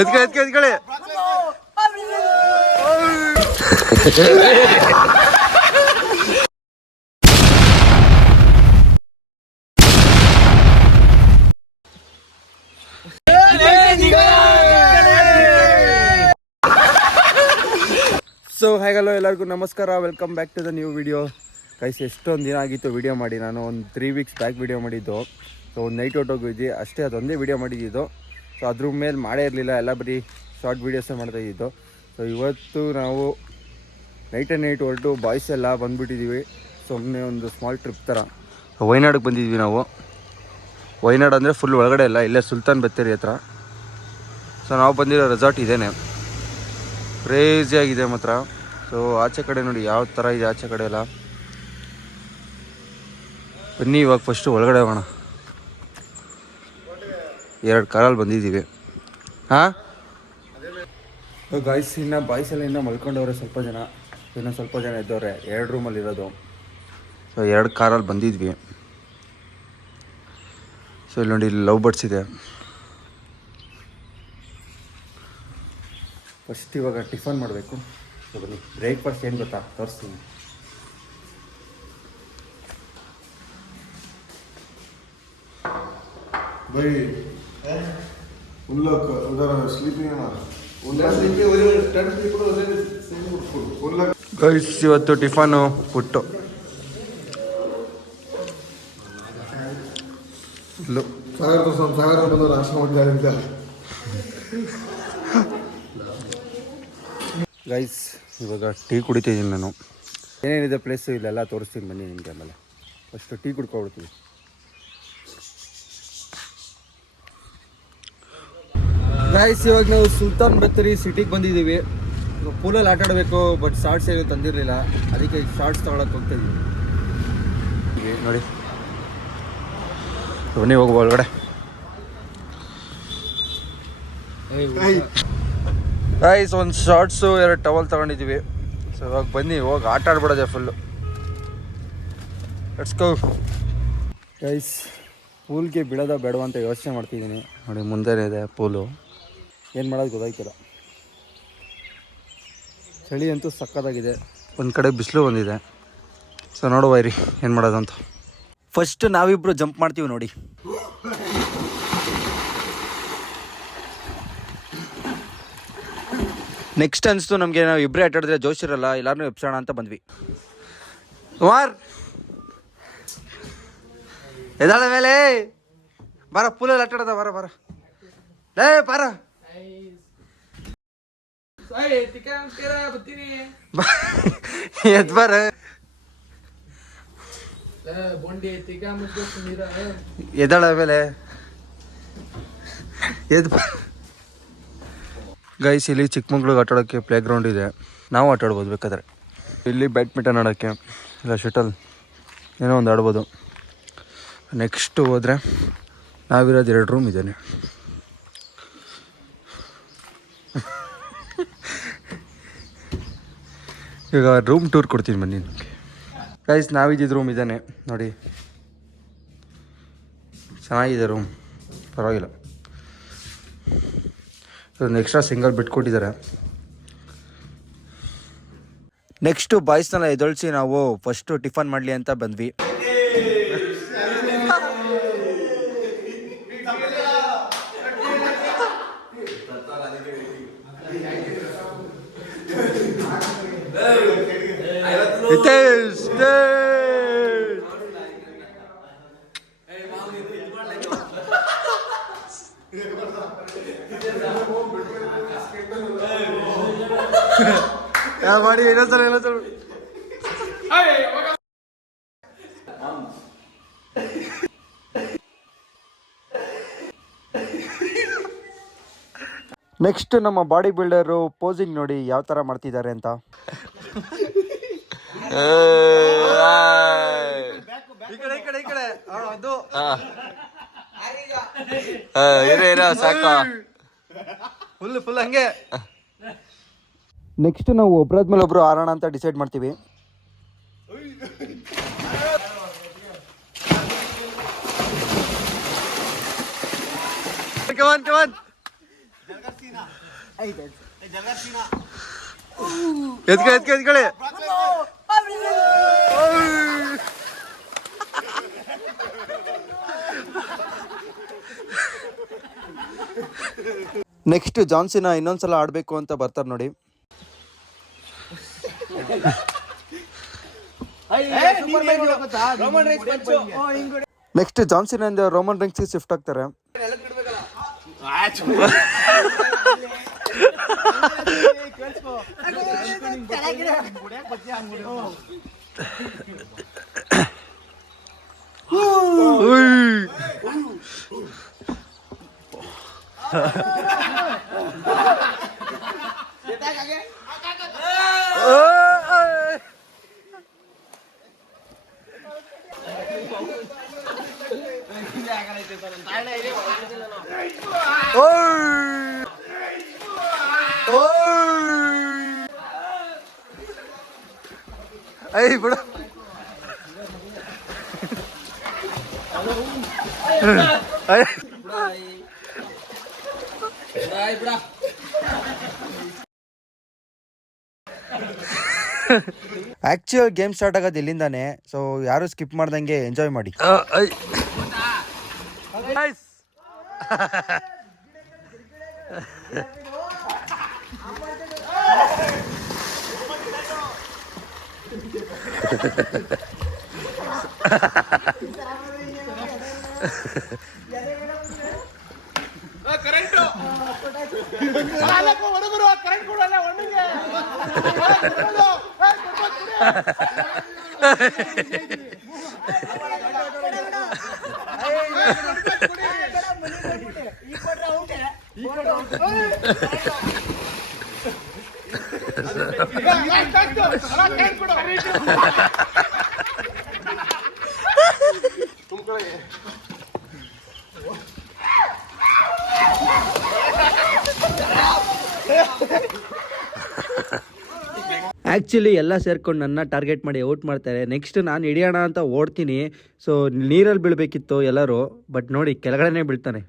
ಎತ್ಕೊಳ್ಳಿ so ಹೇಗಲ್ಲೋ ಎಲ್ಲರಿಗೂ ನಮಸ್ಕಾರ, welcome back to the new video. Guys ಎಷ್ಟೊಂದು ದಿನ ಆಗಿತ್ತು ವಿಡಿಯೋ ಮಾಡಿ. ನಾನು ಒಂದು 3 ವೀಕ್ಸ್ ಬ್ಯಾಕ್ ವಿಡಿಯೋ ಮಾಡಿದ್ದು. ಸೊ ಒಂದು ನೈಟ್ ಹೊಟ್ಟೋಗಿದ್ದೆ ಅಷ್ಟೇ, ಅದೊಂದೇ ವಿಡಿಯೋ ಮಾಡಿದ್ದು. ಸೊ ಅದ್ರ ಮೇಲೆ ಮಾಡೇ ಇರಲಿಲ್ಲ, ಎಲ್ಲ ಬರೀ ಶಾರ್ಟ್ ವೀಡಿಯೋಸೇ ಮಾಡ್ತಾಯಿದ್ದು. ಸೊ ಇವತ್ತು ನಾವು ನೈಟ್ ಹೊರಟು ಬಾಯ್ಸ್ ಎಲ್ಲ ಬಂದುಬಿಟ್ಟಿದ್ದೀವಿ. ಸುಮ್ಮನೆ ಒಂದು ಸ್ಮಾಲ್ ಟ್ರಿಪ್ ಥರ ವಯನಾಡಿಗೆ ಬಂದಿದ್ವಿ ನಾವು. ವಯನಾಡು ಅಂದರೆ ಫುಲ್ ಒಳಗಡೆ ಇಲ್ಲ, ಇಲ್ಲೇ ಸುಲ್ತಾನ್ ಬತ್ತೇರಿ ಹತ್ರ. ಸೊ ನಾವು ಬಂದಿರೋ ರೆಸಾರ್ಟ್ ಇದೇನೆ, ಕ್ರೇಜಿಯಾಗಿದೆ ಮಾತ್ರ. ಸೊ ಆಚೆ ಕಡೆ ನೋಡಿ ಯಾವ ಥರ ಇದೆ ಆಚೆ ಕಡೆ ಎಲ್ಲ. ಬನ್ನಿ ಇವಾಗ ಫಸ್ಟು ಒಳಗಡೆ ಹೋಗೋಣ. 2 ಕಾರಲ್ಲಿ ಬಂದಿದ್ದೀವಿ. ಹಾಂ ಗಾಯ್ಸ್, ಇನ್ನು ಬಾಯ್ಸ್ ಎಲ್ಲ ಇನ್ನೂ ಮಲ್ಕೊಂಡವ್ರೆ ಸ್ವಲ್ಪ ಜನ, ಇನ್ನೂ ಸ್ವಲ್ಪ ಜನ ಇದ್ದವ್ರೆ. 2 ರೂಮಲ್ಲಿ ಇರೋದು. ಸೊ 2 ಕಾರಲ್ಲಿ ಬಂದಿದ್ವಿ. ಸೊ ಇಲ್ಲಿ ನೋಡಿ, ಇಲ್ಲಿ ಲವ್ ಬರ್ಡ್ಸ್ ಇದೆ. ಫಸ್ಟ್ ಇವಾಗ ಟಿಫನ್ ಮಾಡಬೇಕು. ಸೊ ಬನ್ನಿ, ಬ್ರೇಕ್ಫಾಸ್ಟ್ ಏನು ಗೊತ್ತಾ ತೋರಿಸ್ತೀನಿ. भाई उन लोग उधर स्लीपिंग है ना, ಗೈಸ್ ಇವತ್ತು ಟಿಫನು ಪುಟ್ಟು. सागर तो सब सागर में बंदा राशन हो जाएगा. ಗೈಸ್ ಇವಾಗ ಟೀ ಕುಡಿತಿದ್ದೀನಿ ನಾನು. ಏನೇನಿದೆ ಪ್ಲೇಸು ಇಲ್ಲೆಲ್ಲ ತೋರಿಸ್ತೀನಿ ಬನ್ನಿ ನಿಮಗೆ. ಆಮೇಲೆ ಫಸ್ಟು ಟೀ ಕುಡ್ಕೊಬಿಡ್ತೀನಿ. ಗೈಸ್ ಇವಾಗ ನಾವು ಸುಲ್ತಾನ್ ಬತ್ತೇರಿ ಸಿಟಿಗೆ ಬಂದಿದ್ದೀವಿ. ಪೂಲಲ್ಲಿ ಆಟ ಆಡಬೇಕು, ಬಟ್ ಶಾರ್ಟ್ಸ್ ಏನು ತಂದಿರಲಿಲ್ಲ, ಅದಕ್ಕೆ ಶಾರ್ಟ್ಸ್ ತೊಗೊಳಕ್ಕೆ ಹೋಗ್ತಾಯಿದ್ದೀವಿ. ನೋಡಿ ಬನ್ನಿ ಹೋಗುವ ಒಳಗಡೆ. ಗೈಸ್ ಒಂದು ಶಾರ್ಟ್ಸು 2 ಟವಲ್ ತೊಗೊಂಡಿದ್ದೀವಿ. ಸೊ ಇವಾಗ ಬನ್ನಿ ಹೋಗಿ ಆಟ ಆಡ್ಬಿಡೋದೆ ಫುಲ್ಲು. Let's go. ಗೈಸ್ ಪೂಲ್ಗೆ ಬಿಡೋದ ಬೇಡವ ಅಂತ ಯೋಚನೆ ಮಾಡ್ತಿದ್ದೀನಿ. ನೋಡಿ ಮುಂದೆನೇ ಇದೆ ಪೂಲು, ಏನು ಮಾಡೋದು ಗೊತ್ತಾಯ್ತಿಲ್ಲ. ಚಳಿ ಅಂತೂ ಸಕ್ಕತ್ತಾಗಿದೆ, ಒಂದು ಕಡೆ ಬಿಸಿಲು ಬಂದಿದೆ. ಸೊ ನೋಡುವ ಇರಿ ಏನು ಮಾಡೋದು ಅಂತ. ಫಸ್ಟ್ ನಾವಿಬ್ಬರು ಜಂಪ್ ಮಾಡ್ತೀವಿ ನೋಡಿ. ನೆಕ್ಸ್ಟ್ ಅನಿಸ್ತು ನಮಗೆ, ನಾವು ಇಬ್ಬರೇ ಆಟ ಆಡಿದ್ರೆ ಜೋಶ್ ಇರಲ್ಲ, ಎಲ್ಲರೂ ಎಪ್ಸೋಣ ಅಂತ ಬಂದ್ವಿ. ಕುಮಾರ್ ಎದಾಳ ಮೇಲೆ ಬಾರ, ಪೂಲಲ್ಲಿ ಆಟ ಆಡೋದ, ಬಾರ ಬಾರ ಲೇ ಬಾರ. ಎದ್ ಬಾರ, ಎದಾಳ ಮೇಲೆ ಎದ್ ಬಾರ. ಗೈಸ್ ಇಲ್ಲಿ ಚಿಕ್ಕಮಗ್ಳಿಗೆ ಆಟ ಆಡೋಕ್ಕೆ ಪ್ಲೇ ಗ್ರೌಂಡ್ ಇದೆ, ನಾವು ಆಟ ಆಡ್ಬೋದು ಬೇಕಾದ್ರೆ. ಇಲ್ಲಿ ಬ್ಯಾಡ್ಮಿಂಟನ್ ಆಡೋಕ್ಕೆ ಇಲ್ಲ ಶಟಲ್ ಏನೋ ಒಂದು ಆಡ್ಬೋದು. ನೆಕ್ಸ್ಟು ಹೋದರೆ ನಾವಿರೋದು 2 ರೂಮ್ ಇದ್ದೇನೆ. ಈಗ ರೂಮ್ ಟೂರ್ ಕೊಡ್ತೀನಿ ಬನ್ನಿ ನಿಮಗೆ. ಗೈಸ್ ನಾವಿದ್ದಿದ್ದು ರೂಮ್ ಇದ್ದಾನೆ ನೋಡಿ, ಚೆನ್ನಾಗಿದೆ ರೂಮ್, ಪರವಾಗಿಲ್ಲ. ಒಂದು ಎಕ್ಸ್ಟ್ರಾ ಸಿಂಗಲ್ ಬೆಡ್ ಕೊಟ್ಟಿದ್ದಾರೆ. ನೆಕ್ಸ್ಟು ಬಾಯ್ಸ್ನೆಲ್ಲ ಎದೊಳಿಸಿ ನಾವು ಫಸ್ಟು ಟಿಫನ್ ಮಾಡಲಿ ಅಂತ ಬಂದ್ವಿ. ಮಾಡಿ ಇನ್ನೊಂದ್ಸಲ ನೆಕ್ಸ್ಟ್ ನಮ್ಮ ಬಾಡಿ ಬಿಲ್ಡರು ಪೋಸಿಂಗ್ ನೋಡಿ ಯಾವ ಥರ ಮಾಡ್ತಿದ್ದಾರೆ ಅಂತ. ಸಾಕ ಫುಲ್ ಹಂಗೆ. ನೆಕ್ಸ್ಟ್ ನಾವು ಒಬ್ರಾದ್ಮೇಲೆ ಒಬ್ರು ಆರೋಣ ಅಂತ ಡಿಸೈಡ್ ಮಾಡ್ತೀವಿ. ಕಮಾನ್ ಎತ್ಕೊಳ್ಳಿ ನೆಕ್ಸ್ಟ್ ಜಾನ್ಸಿನ ಇನ್ನೊಂದ್ಸಲ ಆಡ್ಬೇಕು ಅಂತ ಬರ್ತಾರೆ ನೋಡಿ. Next Jansen and Roman rings shift ಆಗ್ತಾರೆ. ಐ ಬಿಡ ಆಕ್ಚುಯಲ್ ಗೇಮ್ ಸ್ಟಾರ್ಟ್ ಆಗೋದು ಇಲ್ಲಿಂದಾನೆ. ಸೊ ಯಾರು ಸ್ಕಿಪ್ ಮಾಡ್ದಂಗೆ ಎಂಜಾಯ್ ಮಾಡಿ. ಆ್ಯಕ್ಚುಲಿ ಎಲ್ಲ ಸೇರ್ಕೊಂಡು ನನ್ನ ಟಾರ್ಗೆಟ್ ಮಾಡಿ ಔಟ್ ಮಾಡ್ತಾರೆ. ನೆಕ್ಸ್ಟ್ ನಾನು ಹಿಡಿಯೋಣ ಅಂತ ಓಡ್ತೀನಿ. ಸೊ ನೀರಲ್ಲಿ ಬೀಳ್ಬೇಕಿತ್ತು ಎಲ್ಲರೂ, ಬಟ್ ನೋಡಿ ಕೆಳಗಡೆನೆ ಬೀಳ್ತಾನೆ.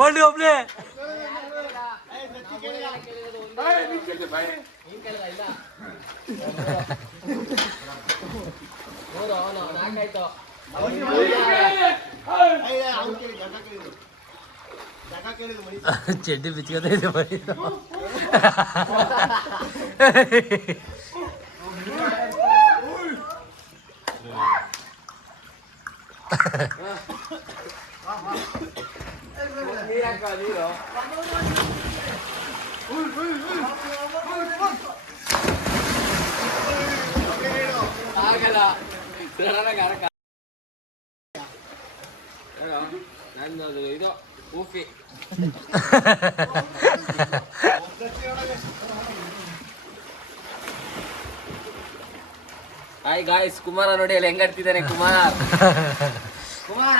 ಬೋಲ್ಡಿ ಒಬ್ಳೆ చెడ్డి పిచ్చుకైతే మరి ಇದು ಓಕೆ. ಹಾಯ್ ಗಾಯ್ಸ್, ಕುಮಾರ ನೋಡಿ ಅಲ್ಲಿ ಹೆಂಗಾಡ್ತಿದ್ದಾನೆ. ಕುಮಾರ್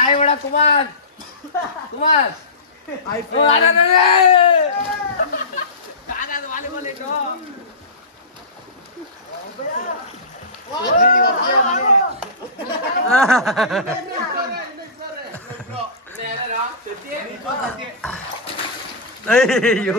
ಹಾಯ್ ಮೇಡ ಕುಮಾರ್ ಅಯ್ಯೋ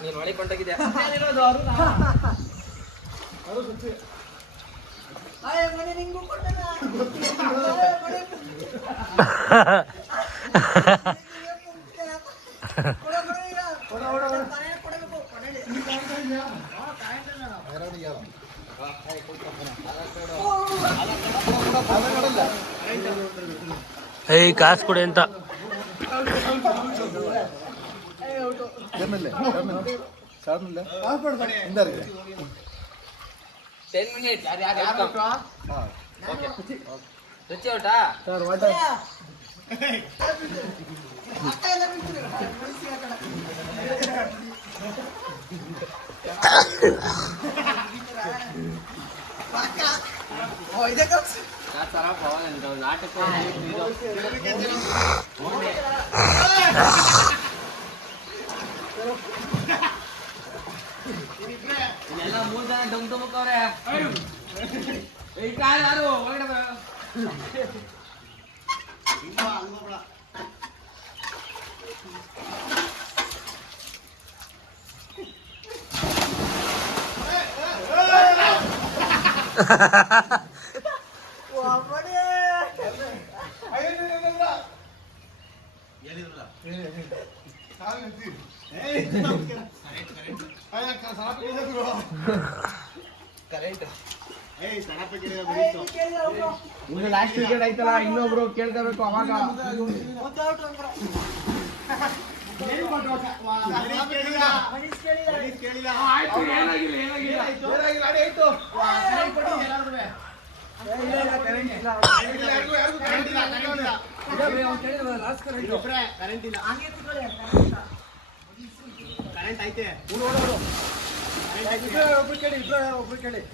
ನೀನ್ ಒಳಗೆ ಕೊಂಡೋಗಿದ್ಯಾ ಏಯ್ ಕಾಸು ಕೊಡಿ ಅಂತ ಟೆನ್ ಮಿನಿಟ್ ರುಚಿ ಊಟಾ ನಾಟಕ ಎಲ್ಲ 3 ಜನ ಡಮ್ ಡಮಕ್ಕವ್ರೆ ಈ ಕಾಲ ಯಾರು ಒಳಗಡೆ ಲಾಸ್ಟ್ ವಿಕೆಟ್ ಆಯ್ತಲ್ಲ ಇನ್ನೊಬ್ರು ಕೇಳ್ಕೋಬೇಕು ಅವಾಗ ಕರೆಂಟ್ ಐತೆ ಒಬ್ರು ಕೇಳಿ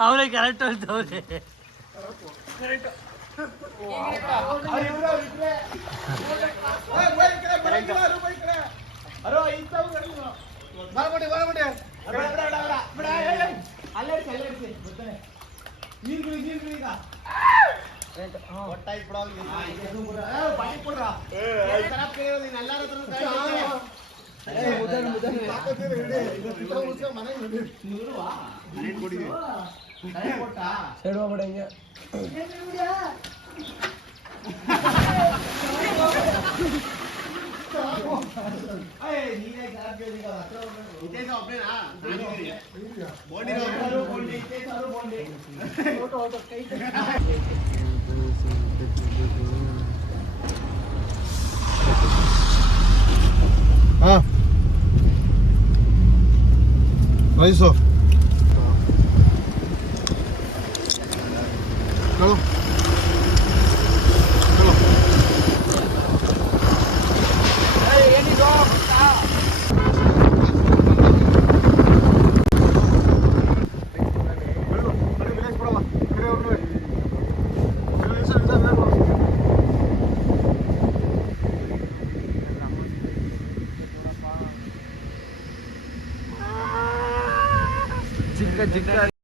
ಅವನೇ ಕರೆಕ್ಟ್ ಅಂತವ್ರೆ ರೈಸು ಚಿಕ್ಕ ಚಿಕ್ಕ